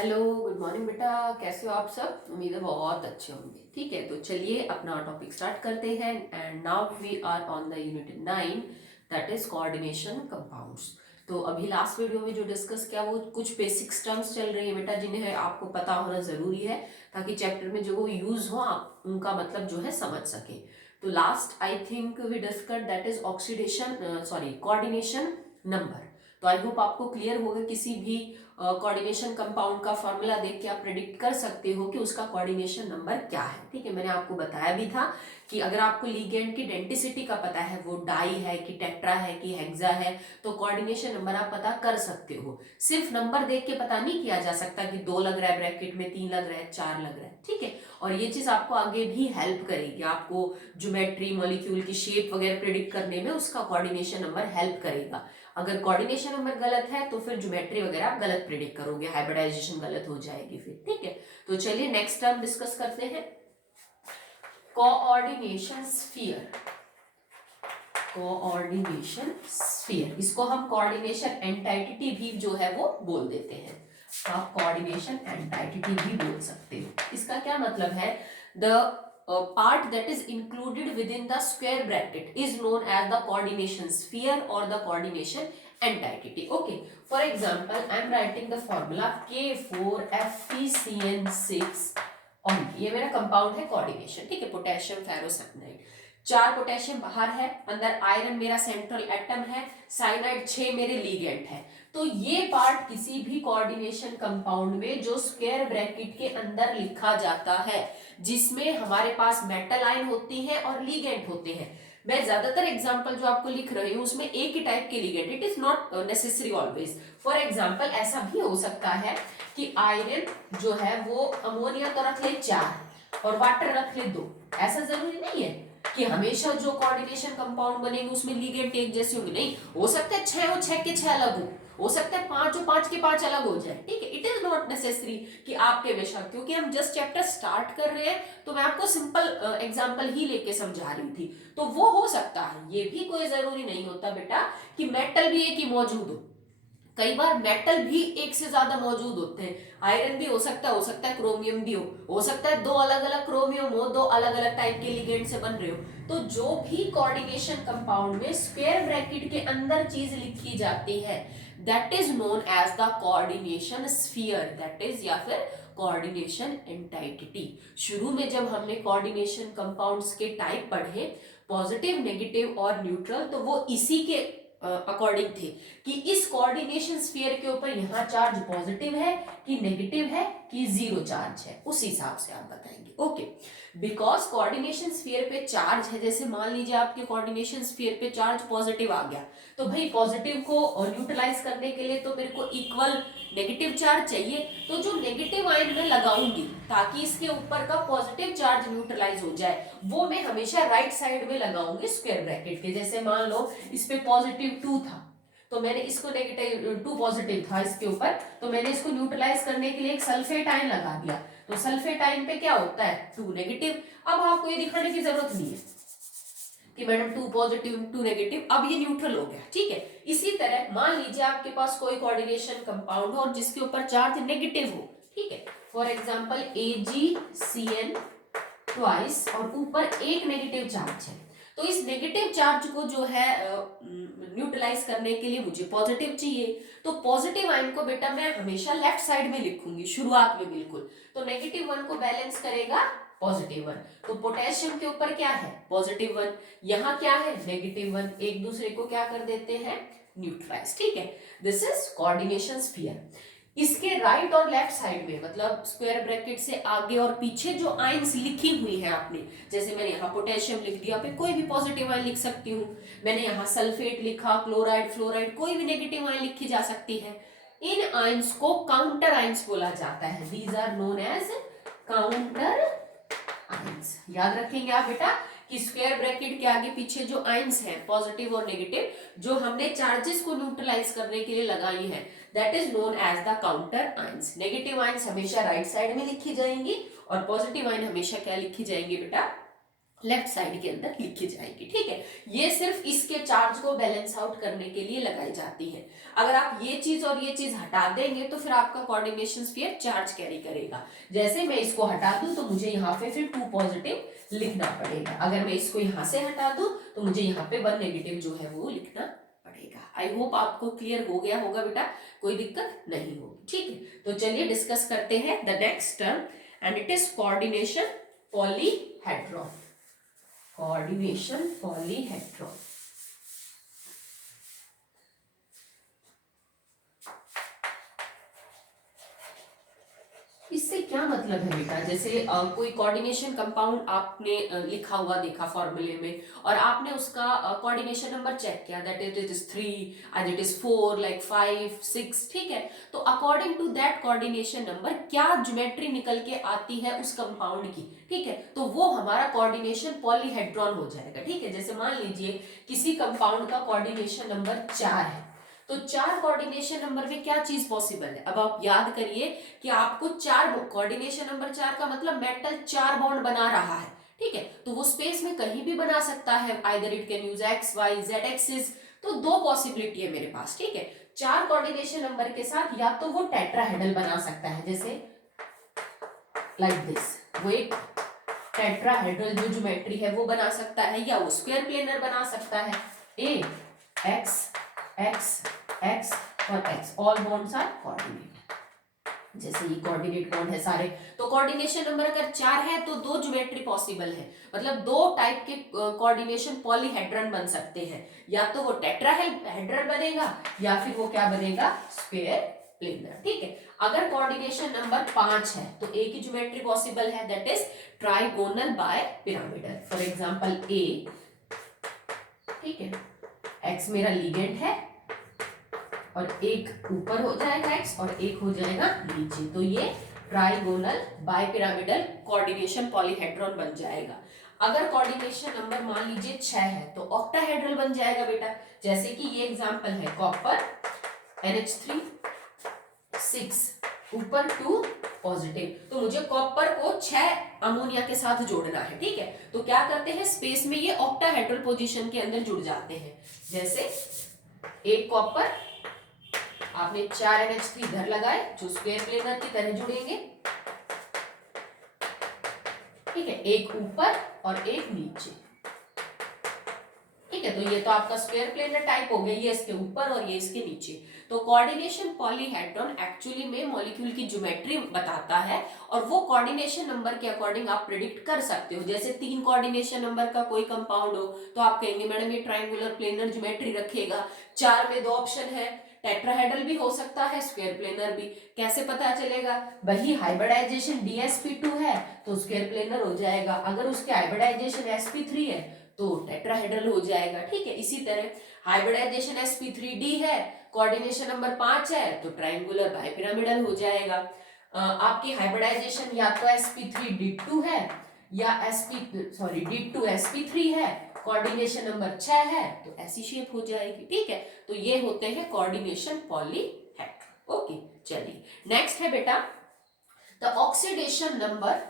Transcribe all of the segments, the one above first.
Hello, good morning बेटा। कैसे हो आप सब? उम्मीद है बहुत अच्छे होंगे। ठीक है, तो चलिए अपना टॉपिक स्टार्ट करते हैं। And now we are on the unit 9, that is coordination compounds. तो अभी लास्ट वीडियो में जो डिस्कस किया वो कुछ बेसिक टर्म्स चल रही है बेटा, जिन्हें आपको पता होना जरूरी है ताकि चैप्टर में जो वो यूज हो आप उनका मतलब जो है समझ सके। तो last I think we discuss that is oxidation sorry coordination number. तो आई होप आपको क्लियर होगा। किसी भी कोऑर्डिनेशन कंपाउंड का फॉर्मूला देख के आप प्रेडिक्ट कर सकते हो कि उसका कोऑर्डिनेशन नंबर क्या है। ठीक है, मैंने आपको बताया भी था कि अगर आपको लिगेंड की डेंसिटी का पता है, वो डाई है कि टेट्रा है कि हेक्सा है, तो कोऑर्डिनेशन नंबर आप पता कर सकते हो। सिर्फ नंबर देख के पता नहीं किया जा सकता कि 2 लग रहा है ब्रैकेट में, 3 लग रहा है, 4 लग रहा है। ठीक है, और ये चीज आपको आगे भी हेल्प करेगी, आपको ज्योमेट्री मॉलिक्यूल की शेप वगैरह प्रेडिक्ट करने में उसका कोऑर्डिनेशन नंबर हेल्प करेगा। अगर कोऑर्डिनेशन नंबर गलत है तो फिर ज्योमेट्री वगैरह आप गलत प्रेडिक्ट करोगे, हाइब्रिडाइजेशन गलत हो जाएगी फिर। ठीक है, तो चलिए नेक्स्ट टर्म डिस्कस करते हैं, कोऑर्डिनेशन स्फीयर। कोऑर्डिनेशन स्फीयर, इसको हम कोऑर्डिनेशन एंटाइटी भी जो है वो बोल देते हैं। आप कोऑर्डिनेशन एंटाइटी भी बोल सकते हो। इसका क्या मतलब है? The part that is included within the square bracket is known as the coordination sphere or the coordination entity. Okay, for example I am writing the formula K4FeCN6 और ये मेरा कंपाउंड है कोऑर्डिनेशन। ठीक है, पोटेशियम फेरोसाइनाइड, 4 पोटेशियम बाहर है, अंदर iron मेरा सेंट्रल एटम है, साइनाइड 6 मेरे लीगेंट है। तो ये पार्ट किसी भी कोऑर्डिनेशन कंपाउंड में जो स्क्वायर ब्रैकेट के अंदर लिखा जाता है, जिसमें हमारे पास मेटल आयन होती है और लीगेंट होते हैं। मैं ज्यादातर एग्जांपल जो आपको लिख रही हूं उसमें एक ही टाइप के ligand, it is not necessary always. For example ऐसा भी हो सकता है कि आयरन जो है वो अमोनिया तो रख ले 4 और वाटर रख ले 2। ऐसा जरूरी नहीं है कि हमेशा जो कोऑर्डिनेशन कंपाउंड बनेंगे उसमें लीगेंट एक जैसे होंगे। नहीं, हो सकता है 6 और 6 के 6 अलग हो सकता है 5 और 5 के 5 अलग हो जाए। ठीक है, इट इज नॉट नेसेसरी कि आपके हमेशा, क्योंकि हम जस्ट चैप्टर स्टार्ट कर रहे हैं तो मैं आपको सिंपल एग्जांपल ही लेके समझा रही थी। तो वो हो सकता है, ये भी कोई जरूरी नहीं होता बेटा कि मेटल भी एक ही मौजूद हो। कई बार मेटल भी एक से ज्यादा मौजूद होते हैं। आयरन भी हो सकता है क्रोमियम भी हो सकता है 2 अलग अलग क्रोमियम हो, 2 अलग अलग टाइप के लिगेंड से बन रहे हो। तो जो भी कोऑर्डिनेशन कंपाउंड में स्क्वायर ब्रैकेट के अंदर चीज लिखी जाती है, that is known as the coordination sphere, that is या फिर कोऑर्डिनेशन एंटाइटी। शुरू में जब हमने कोऑर्डिनेशन कंपाउंड्स के टाइप पढ़े, पॉजिटिव, नेगेटिव और न्यूट्रल, तो वो इसी के अकॉर्डिंग थे कि इस कोऑर्डिनेशन स्फीयर के ऊपर यहाँ चार्ज पॉजिटिव है कि नेगेटिव है कि जीरो चार्ज है, उस हिसाब से आप बताएंगे। ओके, बिकॉज कोऑर्डिनेशन स्फीयर पे चार्ज है, जैसे मान लीजिए आपके कोऑर्डिनेशन स्फीयर पे चार्ज पॉजिटिव आ गया, तो भाई पॉजिटिव को न्यूट्रलाइज करने के लिए तो मेरे को इक्वल नेगेटिव चार्ज चाहिए। तो जो नेगेटिव आयन मैं लगाऊंगी ताकि इसके ऊपर का पॉजिटिव चार्ज न्यूट्रलाइज हो जाए, वो मैं हमेशा राइट साइड में लगाऊंगी स्क्वायर ब्रैकेट के। जैसे मान लो इस पे पॉजिटिव 2 था तो मैंने इसको नेगेटिव 2 पॉजिटिव था इसके ऊपर, तो मैंने इसको न्यूट्रलाइज करने के लिए एक सल्फेट आयन लगा दिया। तो सल्फेट आयन पे क्या होता है? 2 नेगेटिव। अब आपको ये दिखाने की जरूरत नहीं है कि मैडम 2 पॉजिटिव 2 नेगेटिव, अब ये न्यूट्रल हो गया। ठीक है, इसी तरह मान लीजिए आपके पास कोई कोऑर्डिनेशन कंपाउंड हो और जिसके ऊपर चार्ज नेगेटिव हो। ठीक है, फॉर एग्जांपल AgCN ट्वाइस और ऊपर एक नेगेटिव चार्ज है। तो इस नेगेटिव चार्ज को जो है न्यूट्रलाइज करने के लिए मुझे पॉजिटिव चाहिए। तो पॉजिटिव आयन को बेटा मैं हमेशा लेफ्ट साइड में लिखूंगी शुरुआत में बिल्कुल। तो नेगेटिव 1 को बैलेंस करेगा पॉजिटिव 1। तो पोटेशियम के ऊपर क्या है? पॉजिटिव 1। यहाँ क्या है? नेगेटिव 1। एक दूसरे को क्या कर देते हैं? न्यूट्रलाइज। ठीक है, दिस इज कोऑर्डिनेशन स्फीयर। इसके राइट और लेफ्ट साइड में, मतलब स्क्वायर ब्रैकेट से आगे और पीछे जो आयंस लिखी हुई है आपने, जैसे मैंने यहाँ पोटेशियम लिख दिया, पे कोई भी पॉजिटिव आयन लिख सकती हूँ। मैंने यहाँ सल्फेट लिखा, क्लोराइड, फ्लोराइड, कोई भी नेगेटिव आयन लिखी जा सकती है। इन आयंस को काउंटर आयंस बोला जाता है। These are known as counter ions. याद रखेंगे आप बेटा कि स्क्वायर ब्रैकेट के आगे पीछे जो आयंस हैं पॉजिटिव और नेगेटिव, जो हमने चार्जेस को न्यूट्रलाइज करने के लिए लगाई हैं, that is known as the counter ions. Negative ions हमेशा राइट साइड में लिखी जाएंगी और पॉजिटिव आयन हमेशा क्या लिखी जाएंगी बेटा? लेफ्ट साइड के अंदर लिखी जाएगी। ठीक है, ये सिर्फ इसके चार्ज को बैलेंस आउट करने के लिए लगाई जाती है। अगर आप ये चीज और ये चीज हटा देंगे तो फिर आपका कोऑर्डिनेशन स्फीयर चार्ज कैरी करेगा। जैसे मैं इसको हटा दूं तो मुझे यहाँ पे फिर 2 पॉजिटिव लिखना पड़ेगा, अगर मैं इसको यहाँ से हटा दूं तो मुझे यहाँ पे 1 नेगेटिव जो है वो लिखना पड़ेगा। आई होप आपको क्लियर हो गया होगा बेटा, कोई दिक्कत नहीं होगी। ठीक है, तो चलिए डिस्कस करते हैं the next term and it is coordination polyhedron. Coordination polyhedron. इससे क्या मतलब है बेटा, जैसे कोई कोऑर्डिनेशन कंपाउंड आपने लिखा हुआ देखा फॉर्मूले में और आपने उसका कोऑर्डिनेशन नंबर चेक किया, that it is 3 and it is 4 like 5 6। ठीक है, तो according to that coordination number क्या ज्योमेट्री निकल के आती है उस कंपाउंड की, ठीक है, तो वो हमारा कोऑर्डिनेशन पॉलीहेड्रॉन हो जाएगा। ठीक है, जैसे मान लीजिए किसी कंपाउंड का कोऑर्डिनेशन नंबर 4 है, तो 4 कोऑर्डिनेशन नंबर में क्या चीज पॉसिबल है। अब आप याद करिए कि आपको 4 कोऑर्डिनेशन नंबर 4 का मतलब मेटल 4 बॉन्ड बना रहा है। ठीक है, तो वो स्पेस में कहीं भी बना सकता है, either it can use X Y Z axis. तो 2 पॉसिबिलिटी है मेरे पास। ठीक है, 4 कोऑर्डिनेशन नंबर के साथ या तो वो टेट्राहेड्रल बना सकता है, जैसे लाइक दिस, वो एक टेट्राहेड्रल जो ज्योमेट्री है वो बना सकता है, या वो स्क्वायर प्लेनर बना सकता है। ए एक्स एक्स एक्स और X, all bonds are coordinate, जैसे ये कोऑर्डिनेट बॉन्ड है सारे। तो कोऑर्डिनेशन नंबर अगर 4 है तो 2 ज्योमेट्री पॉसिबल है, मतलब 2 टाइप के कोऑर्डिनेशन पॉलीहेड्रन बन सकते हैं, या तो वो टेट्राहेड्रल बनेगा या फिर वो क्या बनेगा, स्क्वायर प्लेनर। ठीक है, अगर कोऑर्डिनेशन नंबर 5 है तो एक ही ज्योमेट्री पॉसिबल है, that is trigonal bye pyramidal. For example A, ठीक है, एक्स मेरा लिगेंड है और एक ऊपर हो जाएगा एक्स और एक हो जाएगा नीचे, तो ये trigonal bye pyramidal coordination polyhedron बन जाएगा। अगर कोऑर्डिनेशन नंबर मान लीजिए 6 है तो ऑक्टाहेड्रल बन जाएगा बेटा, जैसे कि ये एग्जांपल है कॉपर NH3 6 ऊपर 2 पॉजिटिव, तो मुझे कॉपर को 6 अमोनिया के साथ जोड़ना है। ठीक है, तो क्या करते हैं, स्पेस में ये ऑक्टाहेड्रल पोजीशन के अंदर जुड़ जाते हैं। जैसे एक कॉपर, आपने 4 NH3 इधर लगाए जो स्क्वायर प्लेनर की तरह जुड़ेंगे। ठीक है, एक ऊपर और एक नीचे। ठीक है, तो ये तो आपका स्क्वायर प्लेनर टाइप हो गया, ये इसके ऊपर और ये इसके नीचे। तो कोऑर्डिनेशन पॉलीहेड्रॉन एक्चुअली में मॉलिक्यूल की ज्योमेट्री बताता है और वो कोऑर्डिनेशन नंबर के अकॉर्डिंग आप प्रिडिक्ट कर सकते हो। जैसे 3 कोऑर्डिनेशन नंबर का कोई कंपाउंड हो तो आप कहेंगे मैडम ये ट्रायंगुलर प्लेनर ज्योमेट्री रखेगा। 4 में 2 ऑप्शन है, टेट्राहेड्रल भी हो सकता है, स्क्वायर प्लेनर भी। कैसे पता चलेगा, वही हाइब्रिडाइजेशन DsP2 है तो स्क्वायर प्लेनर हो जाएगा, अगर उसके हाइब्रिडाइजेशन sp3 है तो टेट्राहेड्रल हो जाएगा। ठीक है, इसी तरह हाइब्रिडाइजेशन sp3d है, कोऑर्डिनेशन नंबर 5 है तो ट्रायंगुलर बाइपिरामिडल हो जाएगा। आपकी हाइब्रिडाइजेशन या तो sp3d2 है या d2 sp3 है, कोऑर्डिनेशन नंबर 6 है तो ऐसी शेप हो जाएगी। ठीक है, तो ये होते हैं कोऑर्डिनेशन पॉलीहेड्रॉन। ओके, चलिए नेक्स्ट है बेटा द ऑक्सीडेशन नंबर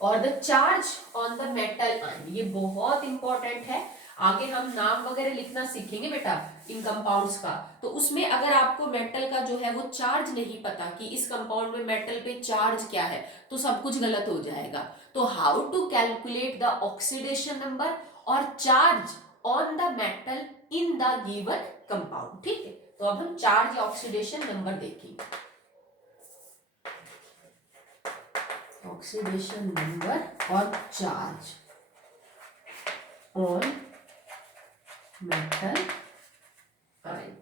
और the charge on the metal ion. ये बहुत इंपॉर्टेंट है, आगे हम नाम वगैरह लिखना सीखेंगे बेटा इन कंपाउंड्स का, तो उसमें अगर आपको मेटल का जो है वो चार्ज नहीं पता कि इस कंपाउंड में मेटल पे चार्ज क्या है तो सब कुछ गलत हो जाएगा। तो how to calculate the oxidation number और charge on the metal in the given compound. ठीक है, तो अब हम चार्ज ऑक्सीडेशन नंबर देखेंगे। ऑक्सीडेशन नंबर और charge on metal ion.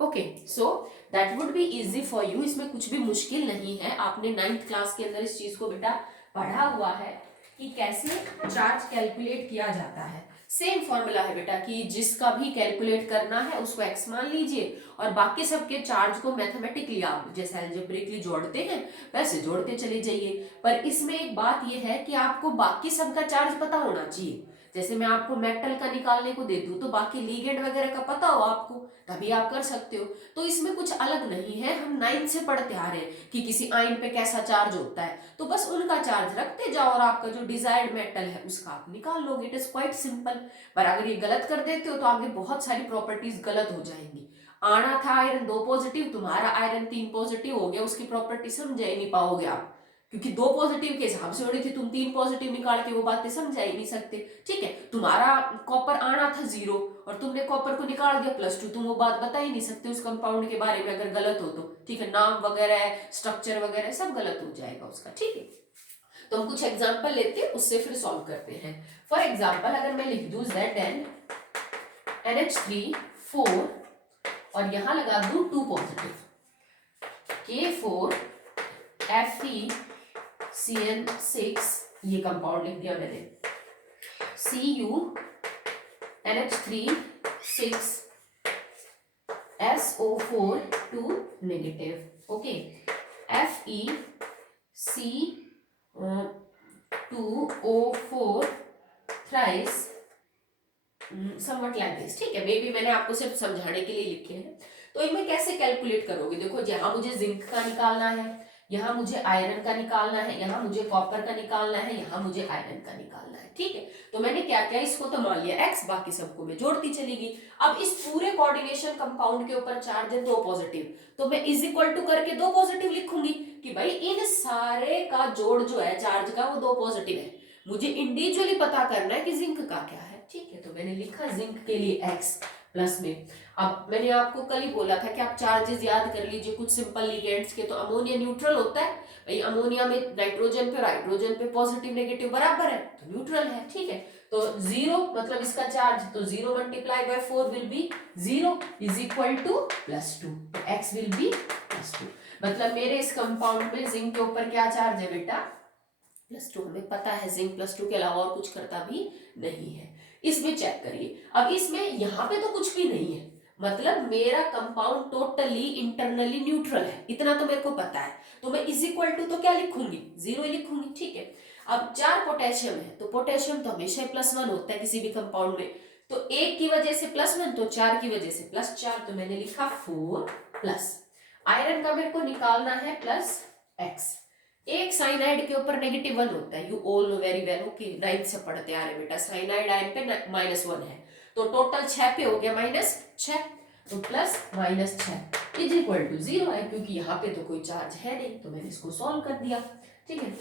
Okay, so that would be easy for you, इसमें कुछ भी मुश्किल नहीं है। आपने 9th क्लास के अंदर इस चीज को बेटा पढ़ा हुआ है कि कैसे चार्ज कैलकुलेट किया जाता है। सेम फॉर्मूला है बेटा कि जिसका भी कैलकुलेट करना है उसको x मान लीजिए और बाकी सबके चार्ज को मैथमेटिकली आप जैसे अलजेब्रिकली जोड़ते हैं वैसे जोड़ते चले जाइए। पर इसमें एक बात यह है कि आपको बाकी सबका चार्ज पता होना चाहिए, जैसे मैं आपको मेटल का निकालने को दे दूं तो बाकी लीगेंड वगैरह का पता हो आपको, तभी आप कर सकते हो। तो इसमें कुछ अलग नहीं है, हम 9 से पढ़ते आ रहे हैं कि किसी आयन पे कैसा चार्ज होता है, तो बस उनका चार्ज रखते जाओ और आपका जो डिजायर्ड मेटल है उसका आप निकाल लोगे। It is quite simple. पर अगर ये गलत कर देते हो तो आगे बहुत सारी प्रॉपर्टीज गलत हो जाएंगी। आना था आयरन 2 पॉजिटिव, तुम्हारा आयरन 3 पॉजिटिव हो गया, उसकी प्रॉपर्टी समझ ही नहीं पाओगे आप, क्योंकि 2 पॉजिटिव के हिसाब से होनी थी, तुम 3 पॉजिटिव निकाल के वो बातें समझा ही नहीं सकते। ठीक है, तुम्हारा कॉपर आना था 0 और तुमने कॉपर को निकाल दिया +2, तुम वो बात बता ही नहीं सकते उस कंपाउंड के बारे में अगर गलत हो तो। ठीक है, नाम वगैरह स्ट्रक्चर वगैरह सब गलत हो जाएगा उसका। ठीक है, तो हम कुछ एग्जाम्पल लेते हैं, उससे फिर सॉल्व करते हैं। फॉर एग्जाम्पल अगर मैं लिख दूं ZnNH3 4 और यहां लगा दूं 2 पॉजिटिव, K4 FeCN6, ये कंपाउंड लिख दिया मैंने, CuNH3 6 SO4 2 negative, okay, FeC2O4 thrice somewhat like this. ठीक है, मे बी मैंने आपको सिर्फ समझाने के लिए लिखे हैं। तो इनमें कैसे कैलकुलेट करोगे, देखो यहाँ मुझे जिंक का निकालना है, यहाँ मुझे आयरन का निकालना है, यहाँ मुझे कॉपर का निकालना है, यहाँ मुझे आयरन का निकालना है। ठीक है, तो मैंने क्या किया, इसको तो मान लिया x, बाकी सबको मैं जोड़ती चलेगी। अब इस पूरे कोऑर्डिनेशन कंपाउंड के ऊपर चार्ज है 2 पॉजिटिव, तो मैं इज इक्वल टू करके 2 पॉजिटिव लिखूंगी कि भाई इन सारे का जोड़ जो है चार्ज का वो 2 पॉजिटिव है। मुझे इंडिविजुअली पता करना है कि जिंक का क्या है। ठीक है, तो मैंने लिखा जिंक के लिए x प्लस में। अब मैंने आपको कल ही बोला था कि आप चार्जेस याद कर लीजिए कुछ सिंपल लिगेंड्स के। तो अमोनिया न्यूट्रल होता है भाई, अमोनिया में नाइट्रोजन पे हाइड्रोजन पे पॉजिटिव नेगेटिव बराबर है तो न्यूट्रल है। ठीक है, तो 0 मतलब इसका चार्ज, तो 0 multiply by 4 will be 0 is equal to +2, तो x विल बी +2। मतलब मेरे इस कंपाउंड में जिंक के ऊपर क्या चार्ज है बेटा, +2। हमें पता है जिंक +2 के अलावा और कुछ करता भी नहीं है। इसमें चेक करिए, अब इसमें यहाँ पे तो कुछ भी नहीं है, मतलब मेरा कंपाउंड टोटली इंटरनली न्यूट्रल है, इतना तो मेरे को पता है। तो मैं इज इक्वल टू तो क्या लिखूंगी, 0 लिखूंगी। ठीक है, अब 4 पोटेशियम है, तो पोटेशियम तो हमेशा +1 होता है किसी भी कंपाउंड में, तो 1 की वजह से +1 तो 4 की वजह से +4, तो मैंने लिखा 4+। आयरन का मेरे को निकालना है +x। एक साइनाइड के ऊपर -1 होता है, you all know very well, okay, 9th से पढ़ते आ रहे बेटा। साइनाइड आयन पे -1 है, तो टोटल 6 पे हो गया -6, तो प्लस -6 इज इक्वल टू 0 है, क्योंकि यहाँ पे तो कोई चार्ज है नहीं, तो मैंने इसको सॉल्व कर दिया। ठीक है,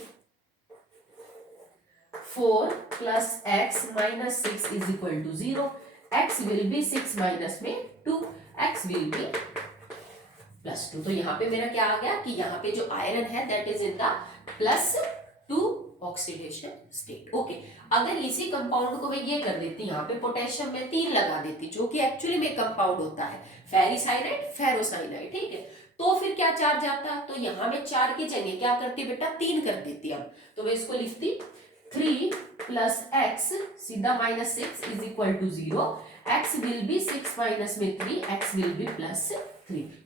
4 + x - 6 is equal to 0, x will be 6 minus में 2, x विल बी +2। तो यहाँ पे मेरा क्या आ गया कि यहाँ पे जो आयरन है that is in the +2 oxidation state. Okay, अगर इसी कंपाउंड को मैं ये कर देती, यहाँ पे पोटेशियम में 3 लगा देती, जो कि एक्चुअली में कंपाउंड होता है फेरिसाइनाइड फेरोसाइनाइड। ठीक है, तो फिर क्या चार्ज आता, तो यहाँ में 4 की जगह क्या करती बेटा, 3 कर देती। अब तो मैं इसको लिखती 3 + x सीधा -6 is equal to 0, x will be 6 minus में 3, x विल बी +3।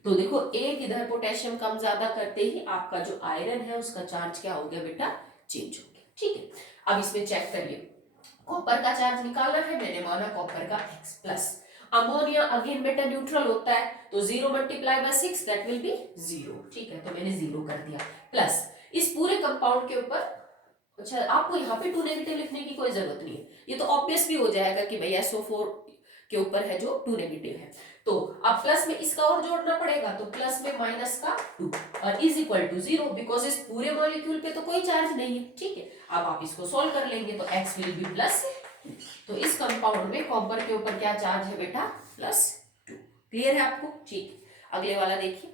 तो देखो एक इधर पोटेशियम कम ज्यादा करते ही आपका जो आयरन है उसका चार्ज क्या हो गया बेटा, चेंज हो गया। ठीक है, अब इसमें चेक करिए, कॉपर का चार्ज निकालना है, मैंने माना कॉपर का x+। अमोनिया अगेन बेटा न्यूट्रल होता है, तो 0 multiply bye 6 that will be 0। ठीक है, तो मैंने 0 कर दिया, प्लस इस पूरे कंपाउंड के ऊपर, अच्छा आपको यहाँ पे 2 नेगेटिव लिखने की कोई जरूरत नहीं है, ये तो ऑब्वियस भी हो जाएगा कि भाई SO4 के ऊपर है जो 2 नेगेटिव है, तो अब प्लस में इसका और जोड़ना पड़ेगा, तो प्लस में -2 और इज इक्वल टू 0, बिकॉज इस पूरे मॉलिक्यूल पे तो कोई चार्ज नहीं है। ठीक है, अब आप इसको सॉल्व कर लेंगे, तो x विल बी +2। तो इस कंपाउंड में कॉपर के ऊपर क्या चार्ज है बेटा, +2। क्लियर है आपको? ठीक, अगले वाला देखिए,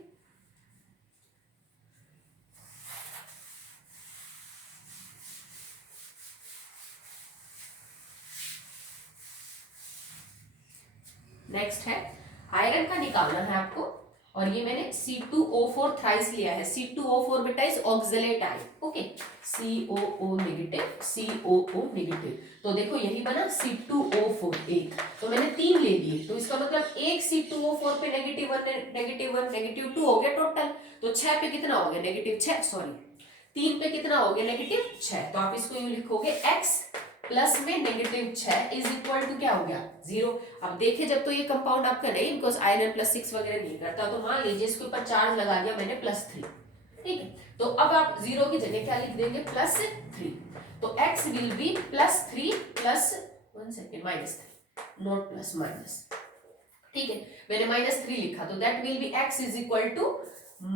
नेक्स्ट है आयरन का निकालना है आपको, और ये मैंने C2O4 थ्राइस लिया है। C2O4 बेटा is oxalate ion, okay, COO negative, COO negative, तो देखो यही बना C2O4 एक, तो मैंने 3 ले लिए, तो इसका मतलब एक C2O4 पे -1 -2 हो गया टोटल, तो 6 पे कितना हो गया, -6, सॉरी 3 पे कितना हो गया, -6, तो आप इसको यूं लिखोगे x प्लस में नेगेटिव 6 इज इक्वल टू क्या हो गया 0। अब देखिए जब तो ये कंपाउंड आपका नहीं, बिकॉज आयरन +6 वगैरह नहीं करता, तो मान लीजिए इसके ऊपर चार्ज लगा दिया मैंने +3, ठीक है। तो अब आप 0 की जगह क्या लिख देंगे +3, तो x will be +3 plus 1 second -3, not plus minus, ठीक है। मैंने -3 लिखा, तो that will be x is equal to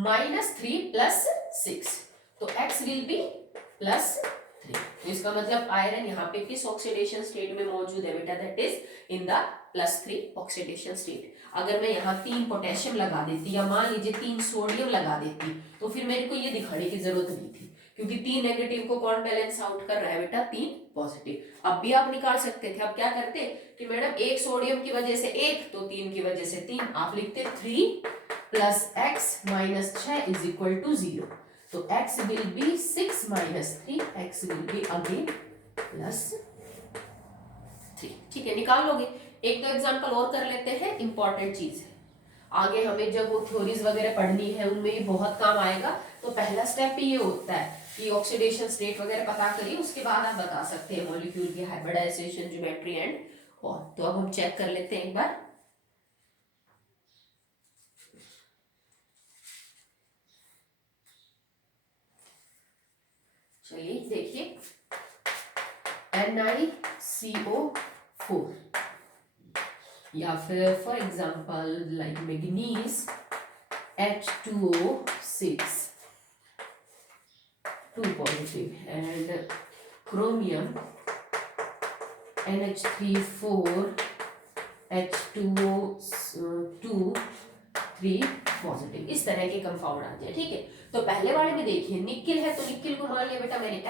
-3 plus 6, तो x विल बी +3। तो इसका मतलब आयरन यहाँ पे किस ऑक्सीडेशन स्टेट में मौजूद है बेटा, that is in the +3 oxidation state. अगर मैं यहाँ 3 पोटेशियम लगा देती या मान लीजिए 3 सोडियम लगा देती, तो फिर मेरे को ये दिखाने की जरूरत नहीं थी, क्योंकि 3 नेगेटिव को कौन बैलेंस आउट कर रहा है बेटा, 3 पॉजिटिव। अब भी आप निकाल सकते थे, अब क्या करते कि मैडम 1 सोडियम की वजह से 1, तो 3 की वजह से 3, आप लिखते 3 plus x minus 6 is equal to 0। तो x will be 6 minus 3, x will be again +3, ठीक है। निकाल लोगे। एक तो एग्जांपल और कर लेते हैं, इंपॉर्टेंट चीज है, आगे हमें जब वो थ्योरीज वगैरह पढ़नी है उनमें ये बहुत काम आएगा। तो पहला स्टेप ये होता है कि ऑक्सीडेशन स्टेट वगैरह पता करिए, उसके बाद आप बता सकते हैं मॉलिक्यूल की हाइब्रिडाइजेशन, ज्योमेट्री एंड और। तो अब हम चेक कर लेते हैं एक बार। चलिए देखिए, NiCO4 या फिर for example like manganese H2O6 2 positive and chromium NH3 4 H2O2 3 positive, इस तरह के कंपाउंड आ जाए, ठीक है। तो पहले वाले में देखिए निकिल है, तो निकिल को मान लिया बेटा मैंने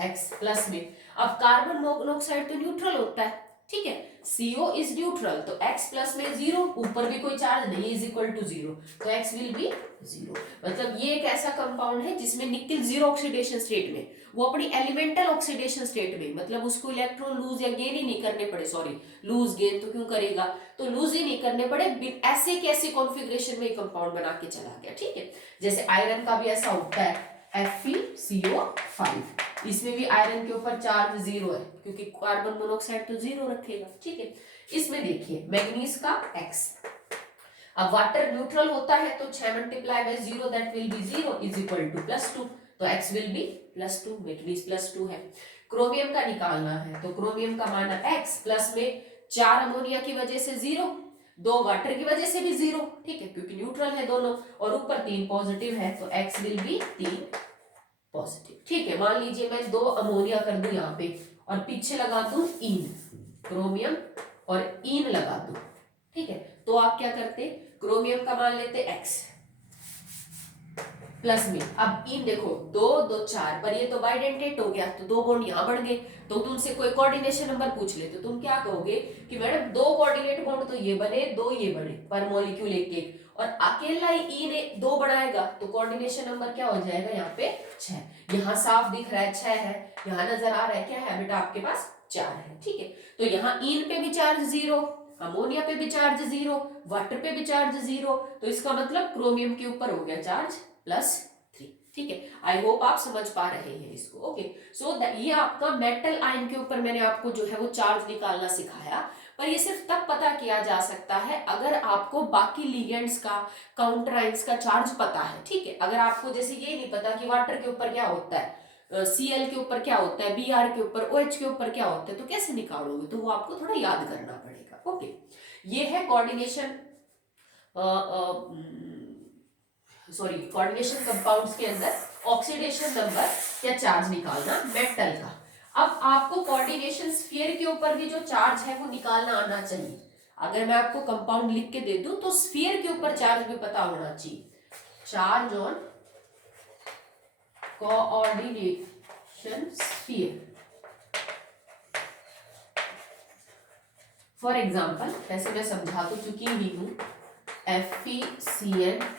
x प्लस में। अब कार्बन मोनोऑक्साइड तो न्यूट्रल होता है, ठीक है, CO इज न्यूट्रल, तो x प्लस में 0, ऊपर भी कोई चार्ज नहीं, इज इक्वल टू 0, तो x विल बी 0। मतलब ये एक ऐसा कंपाउंड है जिसमें निकिल 0 ऑक्सीडेशन स्टेट में, वो अपनी एलिमेंटल ऑक्सीडेशन स्टेट में, मतलब उसको इलेक्ट्रॉन लूज या गेन ही नहीं करने पड़े, सॉरी लूज गेन तो क्यों करेगा, तो लूज ही नहीं करने पड़े, ऐसे कैसे कॉन्फ़िगरेशन में कंपाउंड बना के चला गया, ठीक है। जैसे आयरन का भी ऐसा होता है FeCO5, इसमें भी आयरन के ऊपर चार्ज 0 है, क्योंकि कार्बन मोनोऑक्साइड तो 0 रखेगा, ठीक है। इसमें देखिए मैग्नीज का x, अब वाटर न्यूट्रल होता है, तो 6 multiply by 0 that will be 0 is equal to +2, तो x विल बी +2, मैग्नीज +2 है। क्रोमियम का निकालना है, तो क्रोमियम का माना x प्लस में 4 अमोनिया की वजह से 0, 2 वाटर की वजह से भी 0, ठीक है, क्योंकि न्यूट्रल है दोनों, और ऊपर 3 पॉजिटिव है, तो x विल बी 3 पॉजिटिव, ठीक है। मान लीजिए मैं 2 अमोनिया कर दूं यहाँ पे और पीछे लगा दूं इन, क्रोमियम और इन लगा दूं, ठीक है। तो आप क्या करते, क्रोमियम का मान लेते x प्लस में, अब इन देखो 2 2 4, पर ये तो बाइडेंटेट हो गया, तो 2 बॉन्ड यहाँ बढ़ गए, तो तुमसे कोई कोऑर्डिनेशन नंबर पूछ ले, तो तुम क्या कहोगे कि मैडम 2 कोऑर्डिनेट बॉन्ड तो ये बने, 2 ये बने, पर मॉलिक्यूल एक एक, और अकेला ही ई ने 2 बनाएगा, तो कोऑर्डिनेशन नंबर क्या हो जाएगा यहाँ पे 6। यहाँ साफ दिख रहा है 6 है, यहाँ नजर आ रहा है क्या है बेटा आपके पास 4 है, ठीक है। तो यहाँ इन पे भी चार्ज 0, अमोनिया पे भी चार्ज 0, वाटर पे भी चार्ज 0, तो इसका मतलब क्रोमियम के ऊपर हो गया चार्ज +3, ठीक है। आई होप आप समझ पा रहे हैं इसको, ओके। सो ये आपका मेटल आयन के ऊपर मैंने आपको जो है वो चार्ज निकालना सिखाया, पर ये सिर्फ तब पता किया जा सकता है अगर आपको बाकी लिगेंड्स का, काउंटर आयंस का चार्ज पता है, ठीक है। अगर आपको जैसे ये नहीं पता कि वाटर के ऊपर क्या होता है, Cl के ऊपर क्या होता है, Br के ऊपर, OH के ऊपर क्या होता है, तो कैसे निकालोगे, तो वो आपको थोड़ा याद करना पड़ेगा, ओके। ये है कोऑर्डिनेशन, सॉरी कोऑर्डिनेशन कंपाउंड्स के अंदर ऑक्सीडेशन नंबर या चार्ज निकालना मेटल का। अब आपको कोऑर्डिनेशन स्फीयर के ऊपर भी जो चार्ज है वो निकालना आना चाहिए। अगर मैं आपको कंपाउंड लिख के दे दूं तो स्फीयर के ऊपर चार्ज भी पता होना चाहिए, charge on coordination sphere. For example वैसे मैं समझा तो चुकी ही हूं, FeCN6।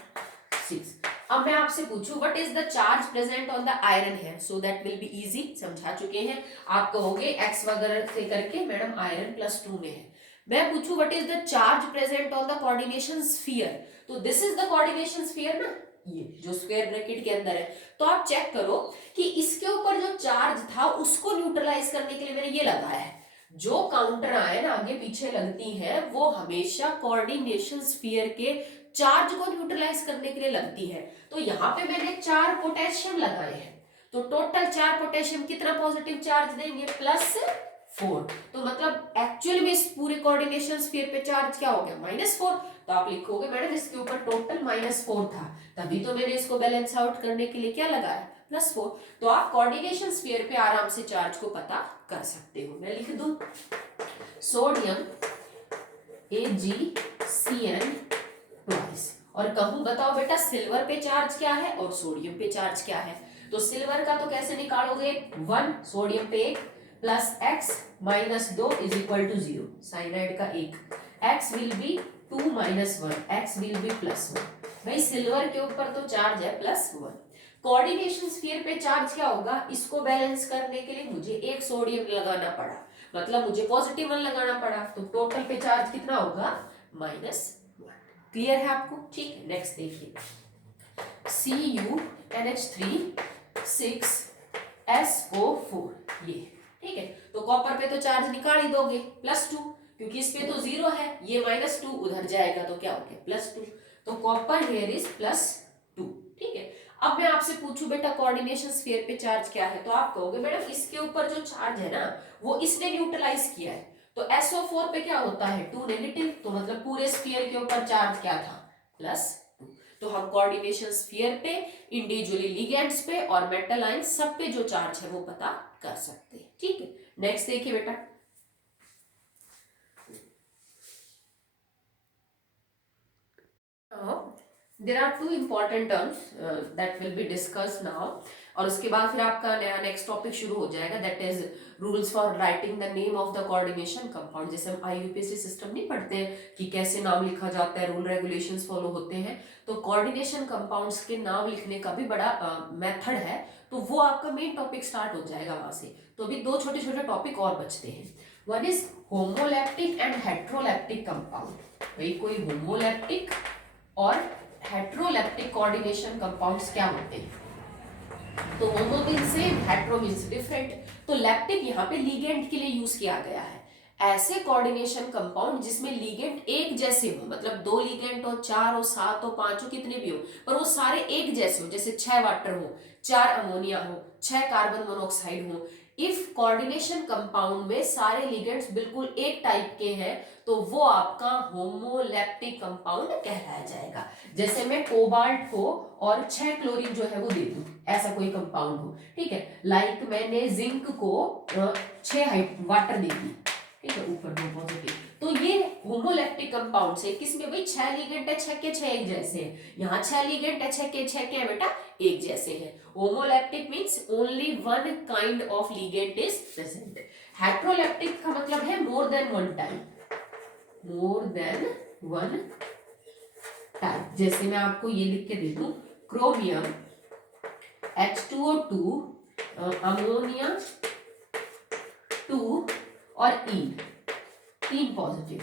अब मैं आपसे पूछूं what is the charge present on the iron है, so that will be easy, समझा चुके हैं। आप कहोगे x वगैरह से करके मैडम आयरन +2 में है। मैं पूछूं what is the charge present on the coordination sphere, so this is the coordination sphere ना, ये जो स्क्वायर ब्रैकेट के अंदर है। तो आप चेक करो कि इसके ऊपर जो चार्ज था उसको न्यूट्रलाइज करने के लिए मैंने ये लगाया है। जो काउंटर आयन आगे पीछे लगती है वो हमेशा कोऑर्डिनेशन स्फीयर के चार्ज को न्यूट्रलाइज करने के लिए लगती है। तो यहाँ पे मैंने 4 पोटेशियम लगाए हैं, तो टोटल 4 पोटेशियम कितना पॉजिटिव चार्ज देंगे, +4। तो मतलब एक्चुअल में इस पूरे कोऑर्डिनेशन स्फीयर पे चार्ज क्या हो गया, -4। तो आप लिखोगे मैडम इसके ऊपर टोटल -4 था, तभी तो मैंने इसको बैलेंस आउट करने के लिए क्या लगाया, +4। तो आप कोऑर्डिनेशन स्फीयर पे आराम से चार्ज को पता कर सकते हो। मैं लिख दूं सोडियम AgCN ट्वाइस, और कहूं बताओ बेटा सिल्वर पे चार्ज क्या है और सोडियम पे चार्ज क्या है। तो सिल्वर का तो कैसे निकालोगे, 1 सोडियम पे 1 plus x minus 2 is equal to 0, cyanide का 1, x will be 2 minus 1, x will be +1। भाई सिल्वर के ऊपर तो चार्ज है +1। कोऑर्डिनेशन स्फीयर पे चार्ज क्या होगा, इसको बैलेंस करने के लिए मुझे एक सोडियम लगाना पड़ा, मतलब मुझे +1 लगाना पड़ा, तो टोटल पे चार्ज कितना होगा, -1। क्लियर है आपको, ठीक है। नेक्स्ट देखिए CuNH3 6SO4, ये ठीक है। तो कॉपर पे तो चार्ज निकाल ही दोगे +2, क्योंकि इस पे तो 0 है, ये -2 उधर जाएगा तो क्या हो गया, +2। तो कॉपर हियर इज +2, ठीक है। अब मैं आपसे पूछूं बेटा कोऑर्डिनेशन स्फीयर पे चार्ज क्या है, तो आप कहोगे मैडम इसके ऊपर जो चार्ज है ना वो इसने न्यूट्रलाइज किया है। तो SO4 पे क्या होता है, 2 नेगेटिव, तो मतलब पूरे स्फीयर के ऊपर चार्ज क्या था, +2। तो हम कोऑर्डिनेशन स्फीयर पे, इंडिविजुअली लिगेंड्स पे और मेटल आयन सब पे जो चार्ज है वो पता कर सकते हैं, ठीक है। नेक्स्ट देखिए बेटा there are 2 important terms that will be discussed now, और उसके बाद फिर आपका नया नेक्स्ट टॉपिक शुरू हो जाएगा, that is rules for writing the name of the coordination compound. जैसे हम IUPAC सिस्टम नहीं पढ़ते हैं कि कैसे नाम लिखा जाता है, रूल रेगुलेशंस फॉलो होते हैं, तो कोऑर्डिनेशन कंपाउंड्स के नाम लिखने का भी बड़ा मेथड है, तो वो आपका मेन टॉपिक स्टार्ट हो जाएगा वहां से। तो अभी 2 छोटे छोटे टॉपिक और बचते हैं, one is homoleptic and heteroleptic compound. भाई कोई होमोलैप्टिक और हेट्रोलैप्टिक कोऑर्डिनेशन कंपाउंड्स क्या होते हैं, तो homo means same, hetero means different, तो लैप्टिक यहाँ पे लीगेंड के लिए यूज किया गया है। ऐसे कोऑर्डिनेशन कंपाउंड जिसमें लीगेंड एक जैसे हो, मतलब 2 लीगेंड हो, 4 हो, 7 हो, 5 हो, कितने भी हो, पर वो सारे एक जैसे हो, जैसे 6 वाटर हो, 4 अमोनिया हो, 6 कार्बन मोनोऑक्साइड हो। इफ कोऑर्डिनेशन कंपाउंड में सारे लिगेंड्स बिल्कुल एक टाइप के हैं तो वो आपका होमोलैप्टिक कंपाउंड कहलाया जाएगा। जैसे मैं कोबाल्ट को और 6 क्लोरीन जो है वो दे दूं, ऐसा कोई कंपाउंड हो, ठीक है। लाइक मैंने जिंक को 6 वाटर दे दी, ठीक है, ऊपर 2 पॉजिटिव, तो ये होमोलैप्टिक कंपाउंड से किसमें भाई 6 लिगेंड है, 6 के 6 एक जैसे हैं, यहाँ 6 लिगेंड है, 6 के 6 क्या बेटा एक जैसे हैं। Homoleptic means only one kind of ligand is present. Heteroleptic का मतलब है more than one type, more than one type. जैसे मैं आपको ये लिख के दे दूं, क्रोमियम H2O2 अमोनिया 2 और ईन 3 पॉजिटिव,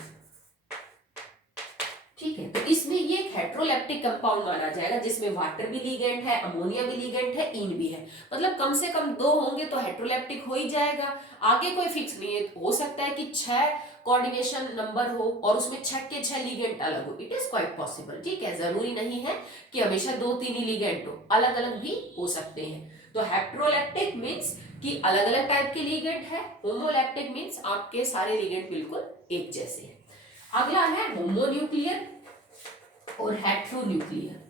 ठीक है। तो इसमें ये एक हेट्रोलैप्टिक कंपाउंड माना जाएगा जिसमें वाटर भी लीगेंड है, अमोनिया भी लीगेंड है, ईन भी है, मतलब कम से कम 2 होंगे तो हेट्रोलैप्टिक हो ही जाएगा। आगे कोई फिक्स नहीं है, हो सकता है कि 6 कोऑर्डिनेशन नंबर हो और उसमें 6 के 6 लीगेंड अलग हो, इट इज क्वाइट पॉसिबल, ठीक है। जरूरी नहीं है कि हमेशा 2-3 ही लीगेंड हो, अलग अलग भी हो सकते हैं। तो हेट्रोलैप्टिक मीन्स कि अलग अलग टाइप के लीगेंड है, होमोलैप्टिक मीन्स आपके सारे लीगेंड बिल्कुल एक जैसे हैं। अगला है होमोन्यूक्लियर और हेट्रोन्यूक्लियर।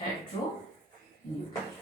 हेट्रोन्यूक्लियर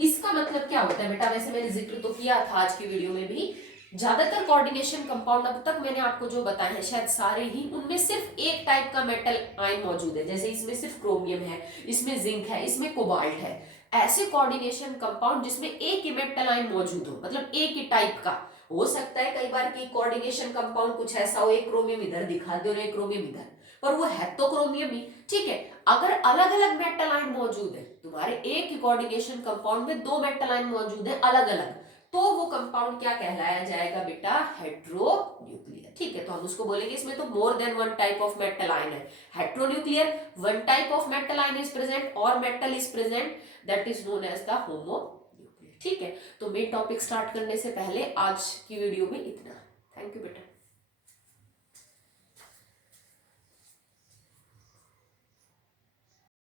इसका मतलब क्या होता है बेटा, वैसे मैंने जिक्र तो किया था आज की वीडियो में भी, ज्यादातर कोऑर्डिनेशन कंपाउंड अब तक मैंने आपको जो बताए हैं शायद सारे ही, उनमें सिर्फ एक टाइप का मेटल आयन मौजूद है, जैसे इसमें सिर्फ क्रोमियम है, इसमें जिंक है, इसमें कोबाल्ट है। ऐसे कोऑर्डिनेशन कंपाउंड जिसमें एक ही मेटल आयन मौजूद हो, मतलब एक ही टाइप का, हो सकता है कई बार की कोऑर्डिनेशन कंपाउंड कुछ ऐसा हो, एक क्रोमियम इधर दिखा दे और एक क्रोमियम इधर, पर वो है तो क्रोमियम ही, ठीक है। अगर अलग अलग मेटल आयन मौजूद है, तुम्हारे एक ही कोऑर्डिनेशन कंपाउंड में 2 मेटल आयन मौजूद है अलग अलग, तो वो कंपाउंड क्या कहलाया जाएगा बेटा, हेट्रोन्यूक्लियर। ठीक है, तो हम उसको बोलेंगे इसमें तो more than one type of metal ion है। Heteronuclear, one type of metal ion is present और metal is present, that is known as the homonuclear. ठीक है, तो मेन टॉपिक स्टार्ट करने से पहले आज की वीडियो में इतना। थैंक यू बेटा।